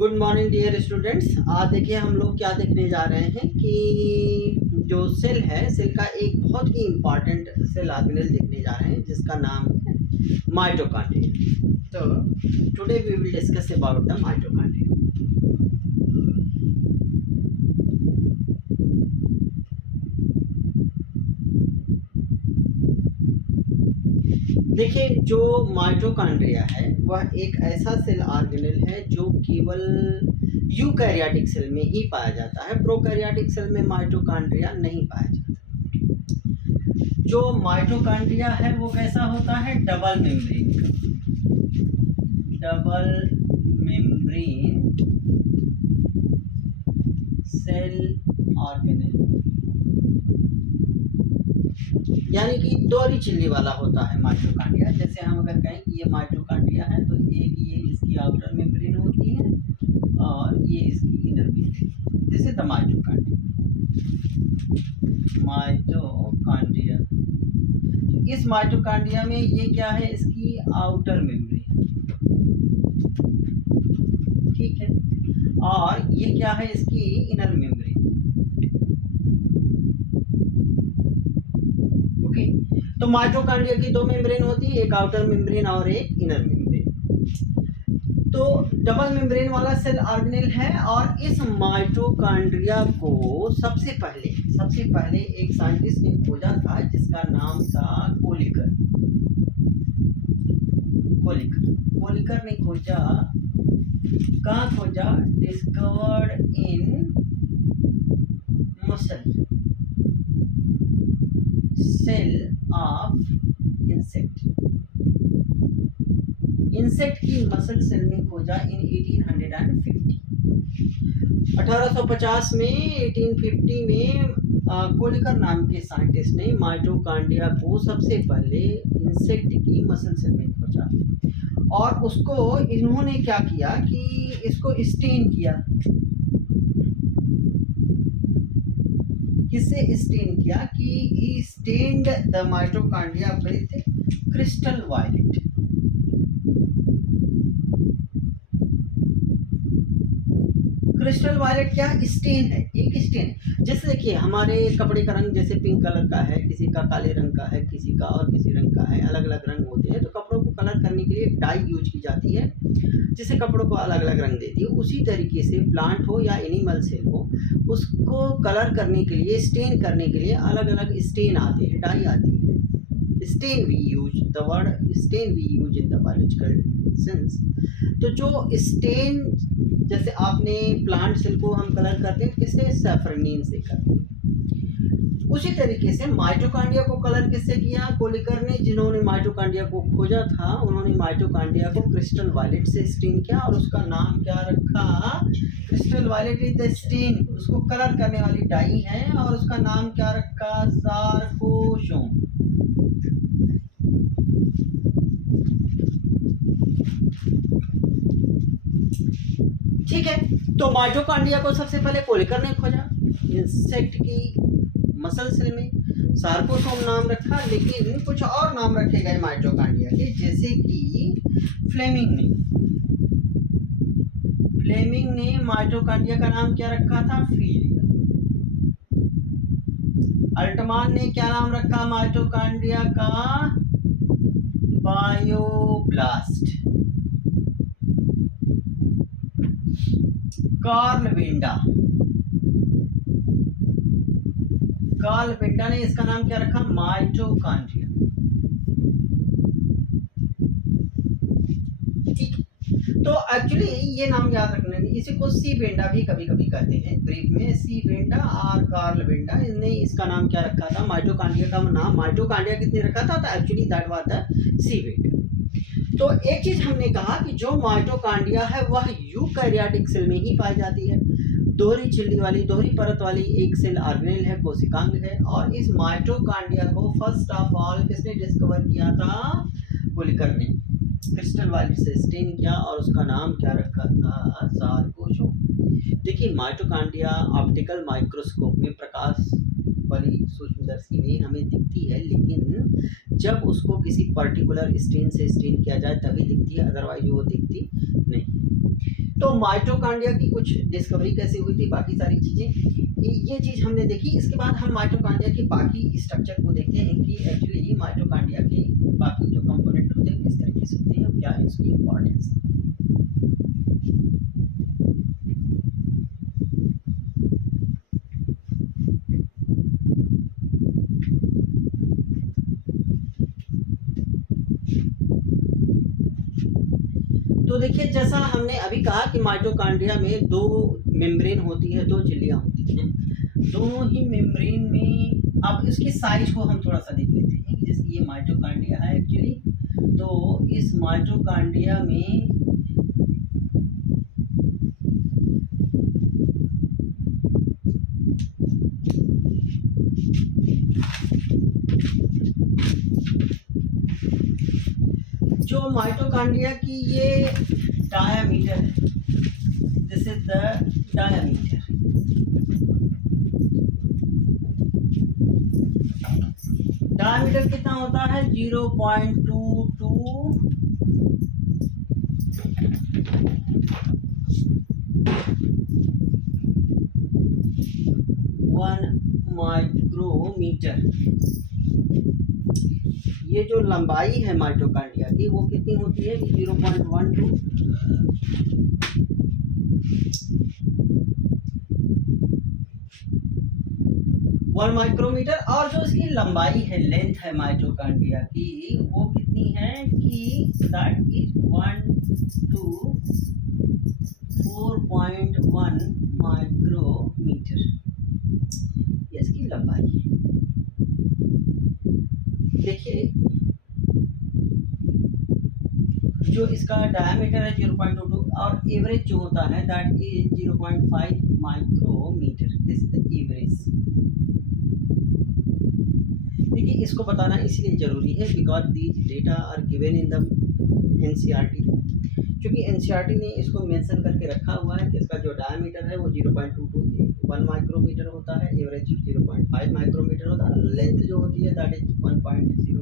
Good morning dear students. आज देखिए हम लोग क्या देखने जा रहे हैं कि जो सेल है, सेल का एक बहुत ही इम्पॉर्टेंट सेल ऑर्गेनेल देखने जा रहे हैं जिसका नाम है माइटोकॉन्ड्रिया। तो today we will discuss about the mitochondria. देखिए, जो माइटोकॉन्ड्रिया है वह एक ऐसा सेल ऑर्गेनेल है जो केवल यूकैरियोटिक सेल में ही पाया जाता है। प्रोकैरियोटिक सेल में माइटोकॉन्ड्रिया नहीं पाया जाता। जो माइटोकॉन्ड्रिया है वो कैसा होता है? डबल मेम्ब्रेन सेल ऑर्गेनेल, यानी कि दोहरी चिल्ली वाला होता है माइटोकॉन्ड्रिया। जैसे हम अगर कहें कि ये माइटोकॉन्ड्रिया है तो एक ये इसकी आउटर मेम्ब्रेन होती है और ये इसकी inner membrane. This is the mitochondria. इस माइटोकॉन्ड्रिया में ये क्या है? इसकी आउटर मेम्ब्रेन, ठीक है, और ये क्या है? इसकी इनर मेम्ब्रेन। ओके, तो माइटोकॉन्ड्रिया की दो मेम्ब्रेन होती है, एक आउटर मेम्ब्रेन और एक इनर मेम्ब्रेन। तो डबल मेम्ब्रेन वाला सेल ऑर्गेनेल है और इस माइटोकॉन्ड्रिया को सबसे पहले एक साइंटिस्ट ने खोजा था जिसका नाम था कोलिकर। कोलिकर ने खोजा, कहाँ खोजा? Discovered in muscle cell of insect की मसल सेल में खोजा इन 1850। 1850 में 1850 में कोलिकर नाम के साइंटिस्ट ने माइटोकॉन्ड्रिया को सबसे पहले इंसेक्ट की मसल सेल में खोजा और उसको इन्होंने क्या किया कि इसको स्टेन किया। किससे स्टेन किया? कि he stained the mitochondria with crystal violet. Crystal violet क्या स्टेन है? एक स्टेन है। जैसे देखिए हमारे कपड़े का रंग जैसे पिंक कलर का है, किसी का काले रंग का है, किसी का और किसी रंग का है, अलग अलग रंग होते हैं। तो कपड़ों को कलर करने के लिए डाई यूज की जाती है जिससे कपड़ों को अलग अलग रंग देती है। उसी तरीके से प्लांट हो या एनिमल सेल हो, उसको कलर करने के लिए, स्टेन करने के लिए अलग अलग स्टेन आते हैं, डाई आती है। Stain we use the word stain we use in the biological sense. तो जो स्टेन, जैसे आपने प्लांट सेल को हम कलर करते हैं किससे? सैफरनीन से करते हैं। उसी तरीके से माइटोकॉन्ड्रिया को कलर किससे किया? कोलिकर ने, जिन्होंने माइटोकॉन्ड्रिया को खोजा था, उन्होंने माइटोकॉन्ड्रिया को क्रिस्टल वायलेट से स्टेन किया और उसका नाम क्या रखा? Crystal violet is the stain. उसको कलर करने वाली डाई है और उसका नाम क्या रखा? सार्कोसोम। ठीक है, तो माइटोकॉन्ड्रिया को सबसे पहले कोलिकर ने खोजा इंसेक्ट की मसल सेल में, सार्कोसोम नाम रखा। लेकिन कुछ और नाम रखे गए माइटोकॉन्ड्रिया के, जैसे कि फ्लेमिंग ने माइटोकॉन्ड्रिया का नाम क्या रखा था? फीलिया। अल्टमान ने क्या नाम रखा माइटोकॉन्ड्रिया का? बायोब्लास्ट। कार्ल बेंडा ने इसका नाम क्या रखा? माइटोकॉन्ड्रिया। ठीक, तो एक्चुअली ये नाम याद रखना है। इसी को सी बेंडा भी कभी कभी कहते हैं ब्रीफ में, सी बेंडा और कार्ल बेंडा। इसने इसका नाम क्या रखा था? माइटोकॉन्ड्रिया का नाम माइटोकॉन्ड्रिया किसने रखा था? तो actually that was the C Benda. तो एक चीज हमने कहा कि जो माइटोकॉन्ड्रिया है वह यूकैरियोटिक सेल में ही पाई जाती है। दोहरी छिल्ली वाली, दोहरी परत वाली एक सेल ऑर्गेनेल है, कोशिकांग है। और इस माइटोकॉन्ड्रिया को फर्स्ट ऑफ ऑल किसने डिस्कवर किया था? कोलिकर ने क्रिस्टल वायलेट से स्टेन किया और उसका नाम क्या रखा था? सार्कोसोम। देखिए, माइटोकॉन्ड्रिया ऑप्टिकल माइक्रोस्कोप में प्रकाश वाली सूक्ष्मदर्शी में हमें दिखती है, लेकिन जब उसको किसी पर्टिकुलर स्टेन से स्टेन किया जाए तभी दिखती है, अदरवाइज वो दिखती नहीं। तो माइटोकॉन्ड्रिया की कुछ डिस्कवरी कैसे हुई थी, बाकी सारी चीज़ें ये चीज़ हमने देखी। इसके बाद हम माइटोकॉन्ड्रिया के बाकी स्ट्रक्चर को देखते हैं कि एक्चुअली माइटोकॉन्ड्रिया के बाकी जो कंपोनेंट होते हैं किस तरीके से होते हैं और क्या है इसकी इम्पोर्टेंस। तो देखिए, जैसा हमने अभी कहा कि माइटोकॉन्ड्रिया में दो मेम्ब्रेन होती है, दो झिल्लियाँ होती हैं, दोनों ही मेम्ब्रेन में। अब इसकी साइज को हम थोड़ा सा देख लेते हैं कि जैसे ये माइटोकॉन्ड्रिया है एक्चुअली, तो इस माइटोकॉन्ड्रिया में जो माइटोकॉन्ड्रिया की ये डायामीटर है, this is the diameter. Diameter कितना होता है 0.22 1 माइक्रोमीटर। ये जो लंबाई है माइटोकॉन्ड्रिया की वो कितनी होती है 0.12 1 माइक्रोमीटर। और जो इसकी लंबाई है, लेंथ है माइटोकॉन्ड्रिया की, वो कितनी है कि दैट इज 1 to 4.1 माइक्रोमीटर, ये इसकी लंबाई है। देखिए, जो इसका डायमीटर है 0.22 और एवरेज जो होता है that is 0.5 micrometre, this is the average. देखिए, इसको बताना इसलिए ज़रूरी है because these data are given in the NCERT, क्योंकि एनसीईआरटी ने इसको मेंशन करके रखा हुआ है कि इसका जो डायमीटर है वो 0.22 1 माइक्रोमीटर होता है, एवरेज 0.5 माइक्रोमीटर होता है, लेंथ जो होती है दैट इज 1.02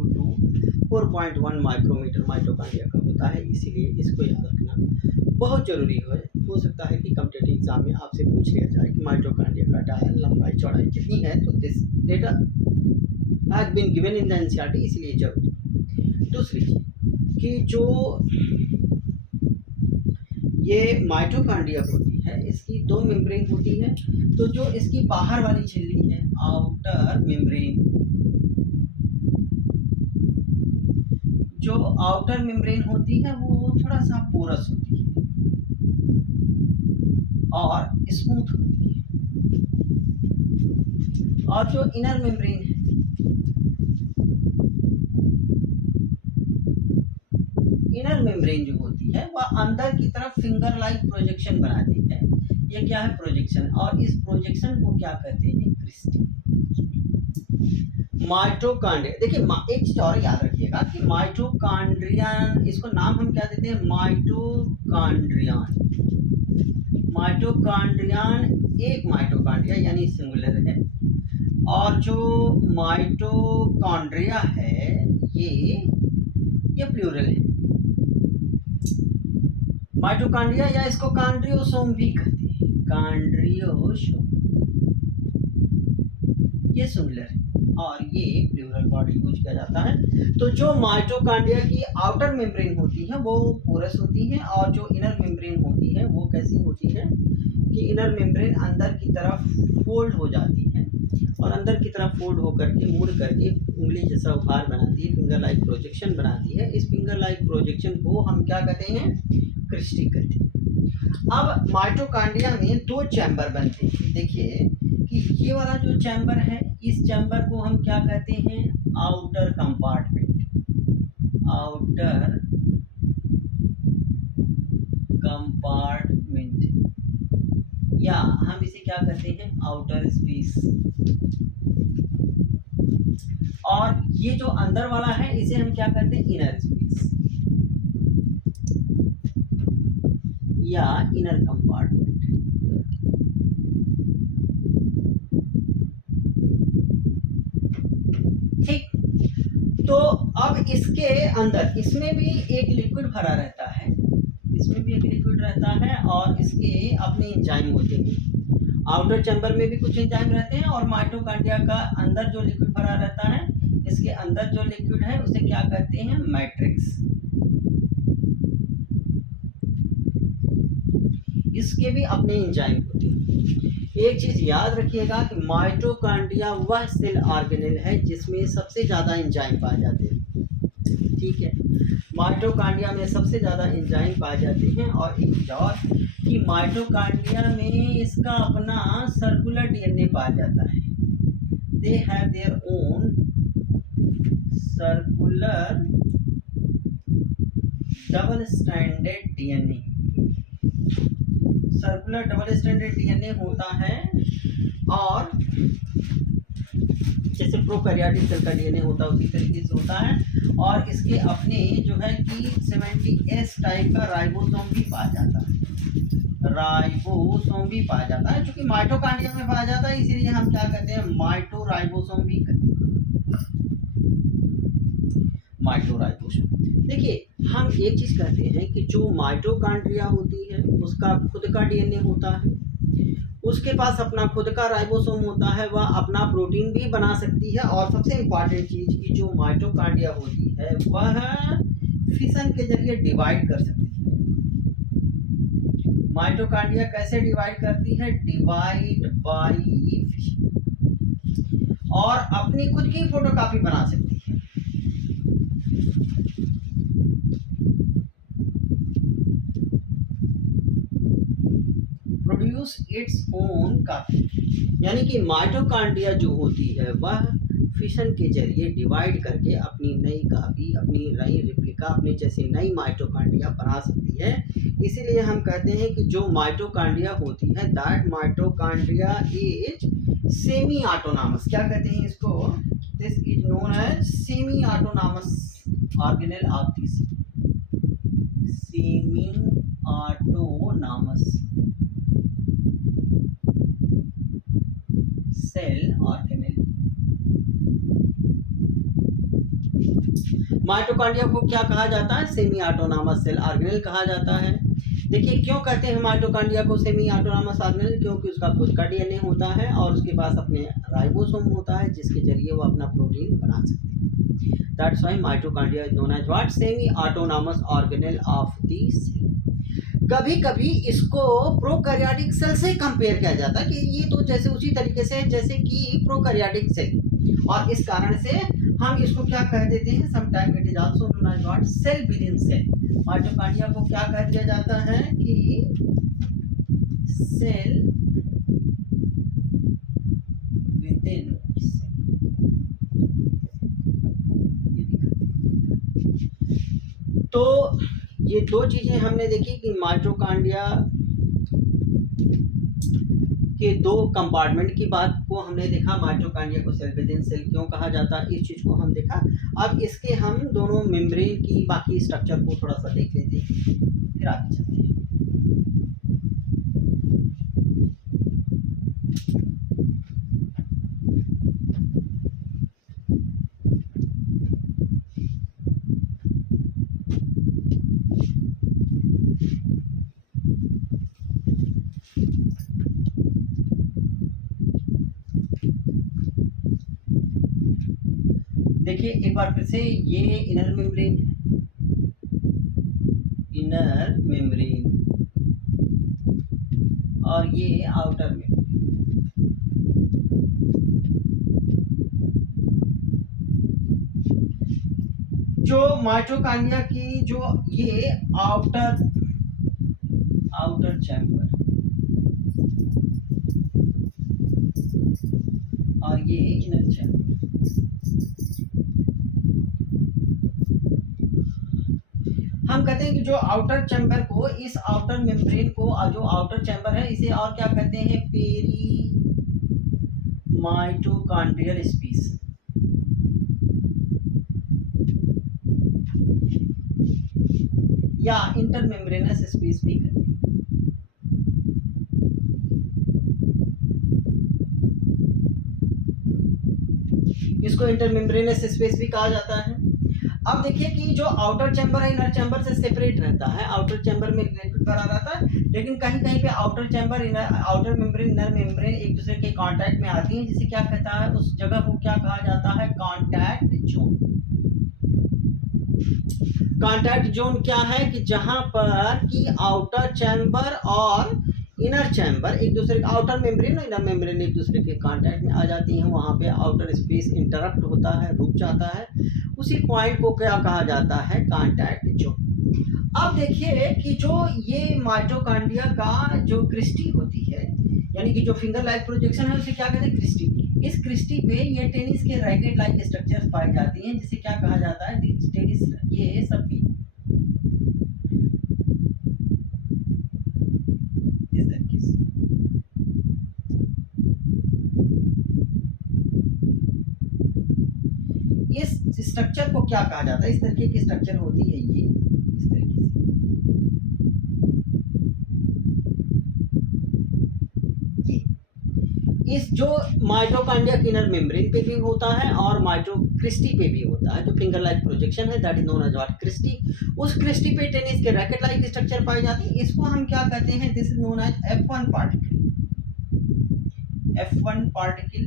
4.1 माइक्रोमीटर माइटोकॉन्ड्रिया का होता है। इसीलिए इसको याद रखना बहुत ज़रूरी है। हो सकता है कि कॉम्पिटिटिव एग्जाम में आपसे पूछ लिया जाए कि माइटोकॉन्ड्रिया का डाया लंबाई चौड़ाई कितनी है, तो this data has been given in the NCERT, इसलिए जरूरी। दूसरी चीज कि जो ये माइटोकॉन्ड्रिया होती है इसकी दो मेम्ब्रेन होती है, तो जो इसकी बाहर वाली झिल्ली है आउटर मेम्ब्रेन, जो आउटर मेम्ब्रेन होती है वो थोड़ा सा पोरस होती है और स्मूथ होती है, और जो इनर मेम्ब्रेन है इनर मेम्ब्रेन जो होती है वह अंदर की तरफ फिंगर लाइक प्रोजेक्शन बनाती है। ये क्या है प्रोजेक्शन, और इस प्रोजेक्शन को क्या कहते हैं क्रिस्टी। माइटोकॉन्ड्रिया, देखिए एक चीज और याद रखिएगा कि माइटोकॉन्ड्रियन, इसको नाम हम क्या देते हैं माइटोकॉन्ड्रियन। माइटोकॉन्ड्रियन एक माइटोकॉन्ड्रिया यानी सिंगुलर है, और जो माइटोकॉन्ड्रिया है ये प्लूरल है। माइटोकॉन्ड्रिया या इसको कॉन्ड्रियोसोम भी कहते हैं, कॉन्ड्रियोसोम, ये सिंगुलर है और ये प्लूरल वर्ड यूज किया जाता है। तो जो माइटोकॉन्ड्रिया की आउटर मेम्ब्रेन होती है वो पोरस होती है, और जो इनर मेम्ब्रेन होती है वो कैसी होती है कि इनर मेम्ब्रेन अंदर की तरफ फोल्ड हो जाती है, और अंदर की तरफ फोल्ड होकर के मुड़ करके उंगली जैसा उभार बनाती है, फिंगर लाइक प्रोजेक्शन बनाती है। इस फिंगर लाइक प्रोजेक्शन को हम क्या कहते हैं क्रिस्टी कहते हैं। अब माइटोकॉन्ड्रिया में दो चैम्बर बनते हैं। देखिए कि ये वाला जो चैम्बर है इस चैम्बर को हम क्या कहते हैं आउटर कंपार्टमेंट, आउटर कंपार्टमेंट, या हम इसे क्या कहते हैं आउटर स्पेस। और ये जो अंदर वाला है इसे हम क्या कहते हैं इनर स्पेस या इनर कंपार्टमेंट। ठीक, तो अब इसके अंदर इसमें भी एक लिक्विड भरा रहता है, इसमें भी एक लिक्विड रहता है और इसके अपने एंजाइम होते हैं। आउटर चैम्बर में भी कुछ एंजाइम रहते हैं और माइटोकॉन्ड्रिया का अंदर जो लिक्विड भरा रहता है, इसके अंदर जो लिक्विड है उसे क्या कहते हैं, मैट्रिक्स। इसके भी अपने एंजाइम होते हैं। एक चीज याद रखिएगा कि माइटोकॉन्ड्रिया वह सेल ऑर्गेनेल है जिसमें सबसे ज्यादा एंजाइम पाए जाते हैं। ठीक है, माइटोकॉन्ड्रिया में सबसे ज़्यादा एंजाइम पाए जाते हैं। और एक चीज़ और कि माइटोकॉन्ड्रिया में इसका अपना सर्कुलर डीएनए पाया जाता है। They have their own circular double stranded DNA. Circular double stranded DNA होता है और जैसे प्रोकैरियोटिक सेल का डीएनए होता है उसी तरीके से होता है। और इसके अपने जो है कि 70S टाइप का राइबोसोम भी पाया जाता है। राइबोसोम भी पाया जाता है, क्योंकि माइटोकॉन्ड्रिया में पाया जाता है, इसीलिए हम क्या कहते हैं, माइटोराइबोसोम भी कहते हैं। माइटोराइबोसोम। देखिए, हम एक चीज कहते हैं कि जो माइटोकॉन्ड्रिया होती है उसका खुद का डीएनए होता है, उसके पास अपना खुद का राइबोसोम होता है, वह अपना प्रोटीन भी बना सकती है। और सबसे इम्पॉर्टेंट चीज की जो माइटोकॉन्ड्रिया होती है वह फिशन के जरिए डिवाइड कर सकती है। माइटोकॉन्ड्रिया कैसे डिवाइड करती है, डिवाइड बाय फिशन, और अपनी खुद की फोटोकॉपी बना सकती है। प्रोड्यूस इट्स ओन कॉपी, यानी कि माइटोकॉन्ड्रिया जो होती है वह फिशन के जरिए डिवाइड करके अपनी नई कॉपी, अपनी नई रिप्लिका, अपनी जैसी नई माइटोकॉन्ड्रिया बना सकती है। इसीलिए हम कहते हैं कि जो माइटोकॉन्ड्रिया होती है, that mitochondria is semi autonomous. क्या कहते हैं इसको, this is known as semi autonomous organelle of the semi autonomous cell organelle. Mitochondria को क्या कहा जाता है, सेमी ऑटोनॉमस सेल ऑर्गेनेल कहा जाता है। देखिए, क्यों कहते हैं माइटोकॉन्ड्रिया को सेमी ऑटोनॉमस ऑर्गेनेल, क्योंकि उसका खुद का डीएनए होता है और उसके पास अपने राइबोसोम होता है जिसके जरिए वो अपना प्रोटीन बना सकते हैं। That's why mitochondria is known as what, semi autonomous organelle of the cell. कभी कभी इसको प्रोकैरियोटिक सेल से कंपेयर किया जाता है कि ये तो जैसे उसी तरीके से जैसे कि प्रोकैरियोटिक सेल, और इस कारण से हम इसको क्या कह देते हैं, sometime it is also known as what, cell within cell. Mitochondria को क्या कह दिया जाता है कि सेल विद इन सेल। तो ये दो चीजें हमने देखी कि माइटोकॉन्ड्रिया के दो कंपार्टमेंट की बात को हमने देखा। माइटोकॉन्ड्रिया को सेल विद इन सेल क्यों कहा जाता है, इस चीज को हम देखा। अब इसके हम दोनों मेम्ब्रेन की बाकी स्ट्रक्चर को थोड़ा सा देख लेते हैं, फिर आगे चलते हैं। देखिए एक बार फिर से, ये इनर मेम्ब्रेन है, इनर मेम्ब्रेन, और ये आउटर मेम्ब्रेन। जो माइटोकॉन्ड्रिया की जो ये आउटर चैम्बर और ये इनर चैम्बर, हम कहते हैं कि जो आउटर चैम्बर को, इस आउटर मेम्ब्रेन को, जो आउटर चैम्बर है इसे और क्या कहते हैं, पेरी माइटोकॉन्ड्रियल स्पेस, या इंटरमेम्ब्रेनस स्पेस भी कहते हैं। इसको इंटरमेम्ब्रेनस स्पेस भी कहा जाता है। अब देखिए कि जो आउटर चैम्बर है इनर चैम्बर से सेपरेट रहता है, आउटर चैम्बर में रिलेटेड बना रहता है, लेकिन कहीं कहीं पे outer chamber outer membrane inner membrane एक दूसरे के कांटेक्ट में आती हैं, जिसे क्या कहता है, उस जगह को क्या कहा जाता है, कांटेक्ट जोन। कांटेक्ट जोन क्या है कि जहां पर कि आउटर चैम्बर और इनर चैम्बर एक दूसरे का, आउटर मेम्ब्रेन और इनर मेम्ब्रेन एक दूसरे के कांटेक्ट में आ जाती हैं, वहां पे आउटर स्पेस इंटरप्ट होता है, रुक जाता है, उसी पॉइंट को क्या कहा जाता है, कांटेक्ट जोन। अब देखिए कि जो ये माइटोकॉन्ड्रिया का जो क्रिस्टी होती है, यानी कि जो फिंगर लाइक प्रोजेक्शन है, उसे क्या कहते हैं, क्रिस्टी। इस क्रिस्टी पे ये टेनिस के रैकेट लाइक स्ट्रक्चर्स पाई जाती हैं, जिसे क्या कहा जाता है, टेनिस, ये सभी इस तरीके से। इस स्ट्रक्चर को क्या कहा जाता है, इस तरीके की स्ट्रक्चर होती है ये, इस तरीके से। इस जो माइटोकॉन्ड्रिया इनर मेम्ब्रेन पे भी होता है और माइटोक्रिस्टी पे भी होता है, जो फिंगर लाइक प्रोजेक्शन है, that is known as what, cristae. उस क्रिस्टी पे टेनिस के रैकेट लाइक स्ट्रक्चर पाई जाती है, इसको हम क्या कहते हैं, this is known as F1 particle, F1 particle,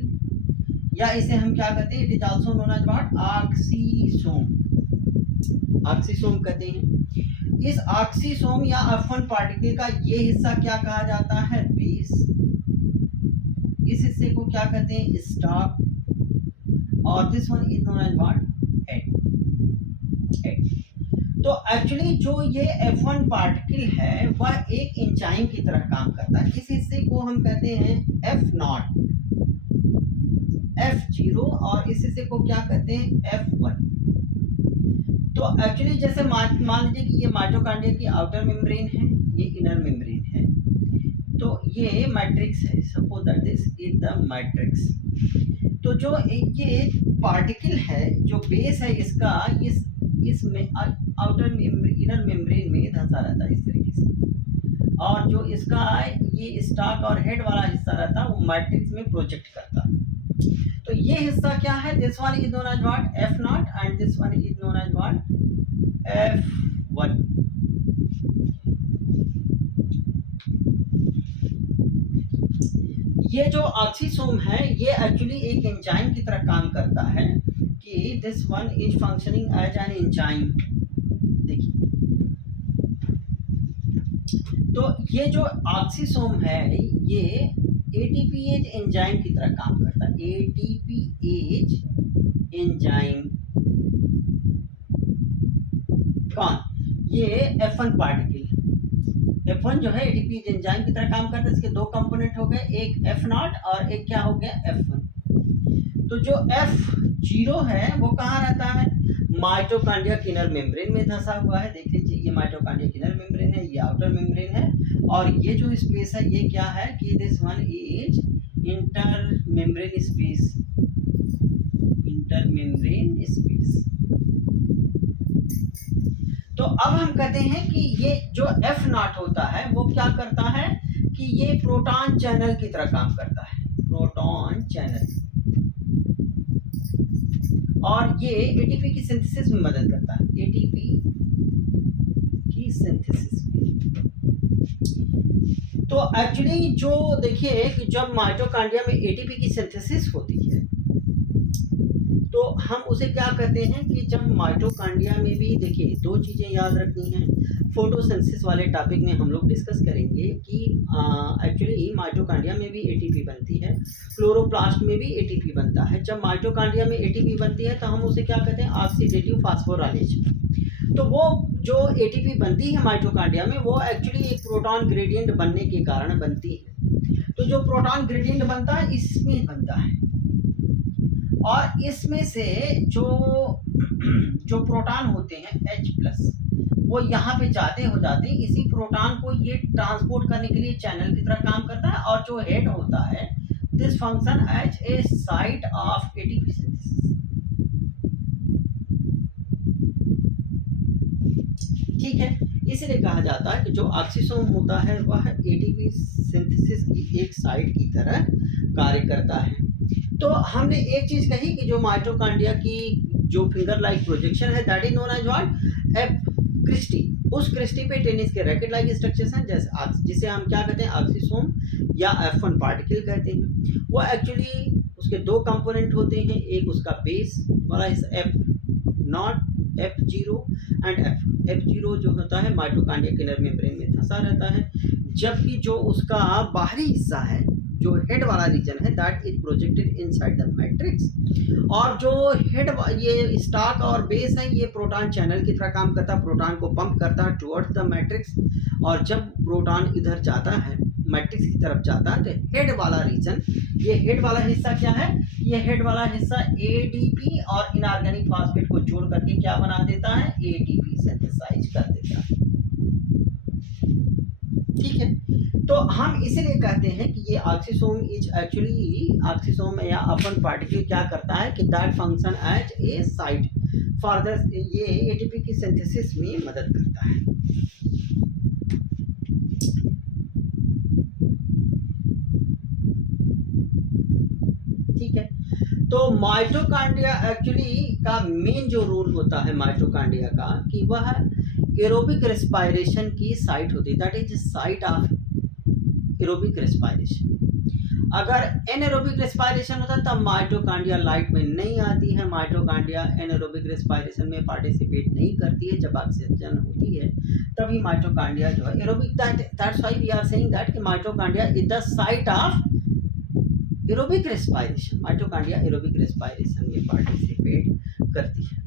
या इसे हम क्या कहते हैं, it is also known as what, oxysome, oxysome कहते हैं। इस ऑक्सीसोम या F1 पार्टिकल का ये हिस्सा क्या कहा जाता है, बेस। इस हिस्से को क्या कहते हैं, स्टॉक, और this one is known as what, head. तो एक्चुअली जो ये F1 पार्टिकल है वह एक एंजाइम की तरह काम करता है। इस हिस्से को हम कहते हैं F0, F0, और इस हिस्से को क्या कहते हैं, F1। तो एक्चुअली जैसे मान लीजिए कि ये माइटोकॉन्ड्रिया की आउटर मेम्ब्रेन है, ये इनर मेम्ब्रेन है, तो ये मैट्रिक्स है, suppose that this is the matrix. तो जो ये पार्टिकल है, जो बेस है इसका, इसमें आउटर इनर मेम्ब्रेन में धंसा रहता है इस तरीके से, और जो इसका ये स्टॉक और हेड वाला हिस्सा रहता है वो मैट्रिक्स में प्रोजेक्ट करता है। तो ये हिस्सा क्या है, this one is known as what, F0, and this one is known as what, F1। ये जो ऑक्सीसोम है ये एक्चुअली एक एंजाइम की तरह काम करता है, कि this one is functioning as an enzyme. देखिए, तो ये जो ऑक्सीसोम है ये एटीपीएज एंजाइम की तरह काम करता है, एटीपीएज एंजाइम। कौन, ये F1 पार्टिकल, F1 जो है एटीपीएज एंजाइम की तरह काम करता है। इसके दो कंपोनेंट हो गए, एक F0 और एक क्या हो गया, F1। तो जो F0 है वो कहाँ रहता है, माइटोकॉन्ड्रिया इनर मेम्ब्रेन में धंसा हुआ है। देख लीजिए, ये माइटोकॉन्ड्रिया इनर मेम्ब्रेन है, ये आउटर मेम्ब्रेन है, और ये जो स्पेस है ये क्या है, कि this one is inter membrane space, inter membrane space. तो अब हम कहते हैं कि ये जो F0 होता है वो क्या करता है, कि ये प्रोटॉन चैनल की तरह काम करता है, प्रोटॉन चैनल, और ये एटीपी की सिंथेसिस में मदद करता है, एटीपी की सिंथेसिस में। तो एक्चुअली जो देखिए कि जब माइटोकॉन्ड्रिया में एटीपी की सिंथेसिस होती है तो हम उसे क्या कहते हैं, कि जब माइटोकॉन्ड्रिया में भी, देखिए दो चीज़ें याद रखनी हैं, फोटोसिंथेसिस वाले टॉपिक में हम लोग डिस्कस करेंगे कि एक्चुअली माइटोकॉन्ड्रिया में भी एटीपी बनती है, क्लोरोप्लास्ट में भी एटीपी बनता है। जब माइटोकॉन्ड्रिया में एटीपी बनती है तो हम उसे क्या कहते हैं, ऑक्सीडेटिव फास्फोराइलेज। तो वो जो एटीपी बनती है माइटोकॉन्ड्रिया में वो एक्चुअली एक प्रोटॉन ग्रेडियंट बनने के कारण बनती है। तो जो प्रोटॉन ग्रेडियंट बनता है इसमें बनता है, और इसमें से जो प्रोटॉन होते हैं H+, वो यहाँ पे जाते हैं, इसी प्रोटॉन को ये ट्रांसपोर्ट करने के लिए चैनल की तरह काम करता है, और जो हेड होता है this function as a site of ATP synthesis. ठीक है, इसलिए कहा जाता है कि जो ऑक्सीसोम होता है वह एटीपी सिंथेसिस की एक साइट की तरह कार्य करता है। तो हमने एक चीज कही कि जो माइटोकॉन्ड्रिया की जो फिंगर लाइक प्रोजेक्शन है that is known as what, F cristae. उस क्रिस्टी पे टेनिस के रैकेट लाइक स्ट्रक्चर्स हैं, जैसे जिसे हम क्या कहते हैं, ऑक्सीसोम या F1 पार्टिकल कहते हैं। वो एक्चुअली उसके दो कंपोनेंट होते हैं, एक उसका बेस वाला हिस्सा F not, F0 and F0 जो होता है माइटोकॉन्ड्रिया के इनर मेम्ब्रेन में धंसा रहता है, जबकि जो उसका बाहरी हिस्सा है, जो हेड वाला रीजन है, that is projected inside the matrix. और जो हेड ये स्टाक और बेस है, ये प्रोटॉन चैनल की तरह काम करता है, प्रोटॉन को पंप करता है टुवर्ड्स द मैट्रिक्स। और जब प्रोटॉन इधर जाता है, मैट्रिक्स की तरफ जाता है, तो हेड वाला रीजन, ये हेड वाला हिस्सा क्या है, ये हेड वाला हिस्सा एडीपी और इनऑर्गेनिक फॉस्फेट को जोड़ करके क्या बना देता है, एटीपी सिंथेसाइज कर देता है। ठीक है, तो हम इसीलिए कहते हैं कि ये ऑक्सीसोम इज एक्चुअली, ऑक्सीसोम या अपन पार्टिकल क्या करता है कि that function as a site for the, ये एटीपी की सिंथेसिस में मदद करता है। ठीक है, तो माइटोकॉन्ड्रिया एक्चुअली का मेन जो रोल होता है माइटोकॉन्ड्रिया का, कि वह एरोबिक रेस्पायरेशन की साइट होती है, that is site of aerobic respiration. अगर एनएरोबिक रेस्पायरेशन होता है तब माइटोकॉन्ड्रिया लाइट में नहीं आती है, माइटोकॉन्ड्रिया एनएरोबिक रेस्पायरेशन में पार्टिसिपेट नहीं करती है। जब ऑक्सीजन होती है तभी माइटोकॉन्ड्रिया जो है aerobic, that's why we are saying that कि mitochondria is the site of aerobic respiration. Mitochondria aerobic respiration में पार्टिसिपेट करती है।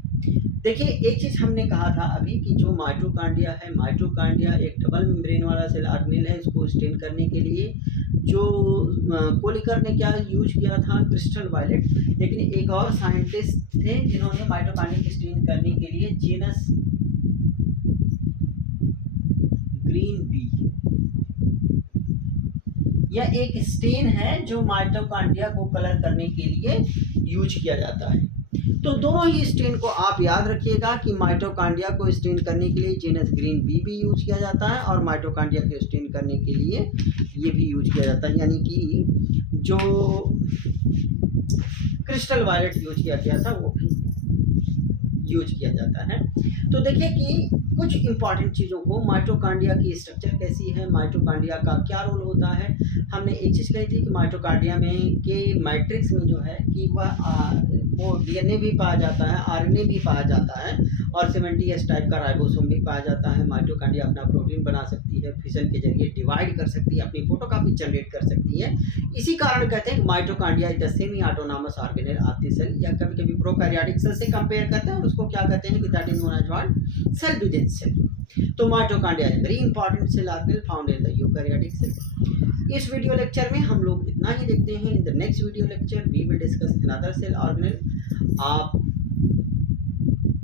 देखिए, एक चीज हमने कहा था अभी कि जो माइटोकॉन्ड्रिया है, माइटोकॉन्ड्रिया एक डबल मेम्ब्रेन वाला सेल ऑर्गेनेल है। इसको स्टेन करने के लिए जो कोलिकर ने क्या यूज किया था, क्रिस्टल वायलेट। लेकिन एक और साइंटिस्ट थे जिन्होंने माइटोकॉन्ड्रिया की स्टेन करने के लिए जीनस ग्रीन बी, यह एक स्टेन है जो माइटोकॉन्ड्रिया को कलर करने के लिए यूज किया जाता है। तो दोनों ही स्टेन को आप याद रखिएगा कि माइटोकॉन्ड्रिया को स्टेन करने के लिए जीनस ग्रीन बी भी यूज किया जाता है और माइटोकॉन्ड्रिया को स्टेन करने के लिए ये भी यूज किया जाता है, यानी कि जो क्रिस्टल वायलेट यूज किया गया था वो भी यूज किया जाता है। तो देखिए कि कुछ इंपॉर्टेंट चीज़ों को, माइटोकॉन्ड्रिया की स्ट्रक्चर कैसी है, माइटोकॉन्ड्रिया का क्या रोल होता है। हमने एक चीज़ कही थी कि माइटोकॉन्ड्रिया में के मैट्रिक्स में जो है कि वो डीएनए भी पाया जाता है, आरएनए भी पाया जाता है और 70S टाइप का राइबोसोम भी पाया जाता है। माइटोकॉन्ड्रिया अपना प्रोटीन बना सकती है, फिशन के जरिए डिवाइड कर सकती है, अपनी फोटोकॉपी जनरेट कर सकती है। इसी कारण कहते हैं कि mitochondria is the semi autonomous organelle of the cell, या कभी कभी प्रोकैरियोटिक सेल से कंपेयर करते हैं और उसको क्या कहते हैं कि that is known as what, cell within cell. तो mitochondria is very important cell organelle found in the eukaryotic cell. इस वीडियो लेक्चर में हम लोग इतना ही देखते हैं। In the next video lecture we will discuss another cell organelle. आप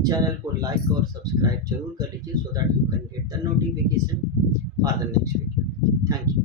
चैनल को लाइक और सब्सक्राइब जरूर कर लीजिए so that you can get the notification for the next video. Thank you.